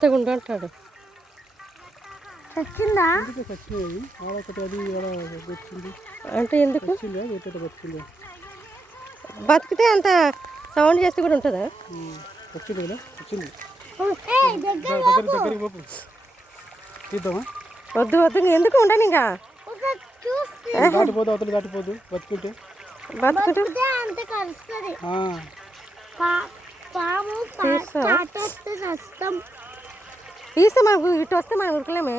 మెత్తగుండు అంటాడు. వచ్చిందా. అంటే ఎందుకు? బతికితే అంత సౌండ్ చేస్తే కూడా ఉంటుందా? వచ్చింది వద్దు వద్దు ఎందుకు ఉండను ఇంకా? దాటిపోదు అవతల దాటిపోదు బతుకుంటే. బతుకుతూ. బతికితే అంత కలుస్తుంది ఆ, పా- పాము తీస్తా? మనకు ఇటు వస్తే మనం ఉరకలేమే.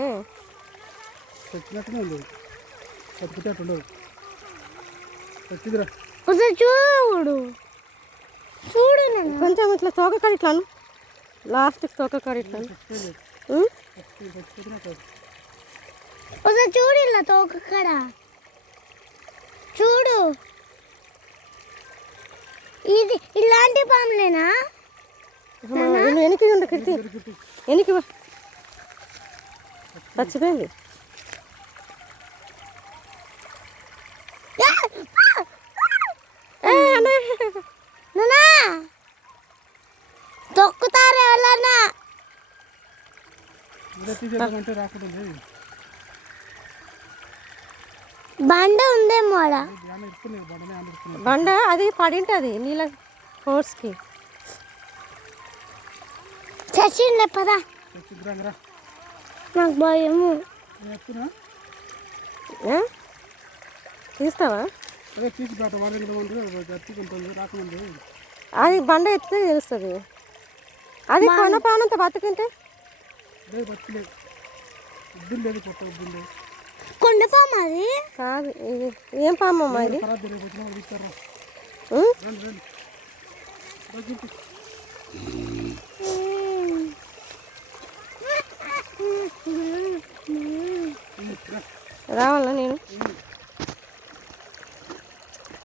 ఒకసారి చూడు. చూడు నేను. కొంచెం ఇట్లా తోక కాడ ఇట్లా అను. లాస్ట్ తోక కాడ కాదు ఒకసారి చూడు ఇలా తోకక్కడ చూడు. ఇది ఇలాంటి పాములేనా? వెనక్కి ఉండు కిర్తి వెనక్కి. చచ్చిపోయింది తొక్కుతారు ఎవరన్నా. బండ ఉందేమో బండ అది పడింటది నీళ్ళ ఫోర్స్కి చచ్చిండే పదా. నాకు భయము? తీస్తావా? అదే బండ ఎత్తితే తెలుస్తుంది. అది కొన పానంత బతుకుంటే? లేదు కొండపాము అది? కాదు ఇది ఏం ఇది ఉం? రండి రండి. రావాలా నేను ఉమ్.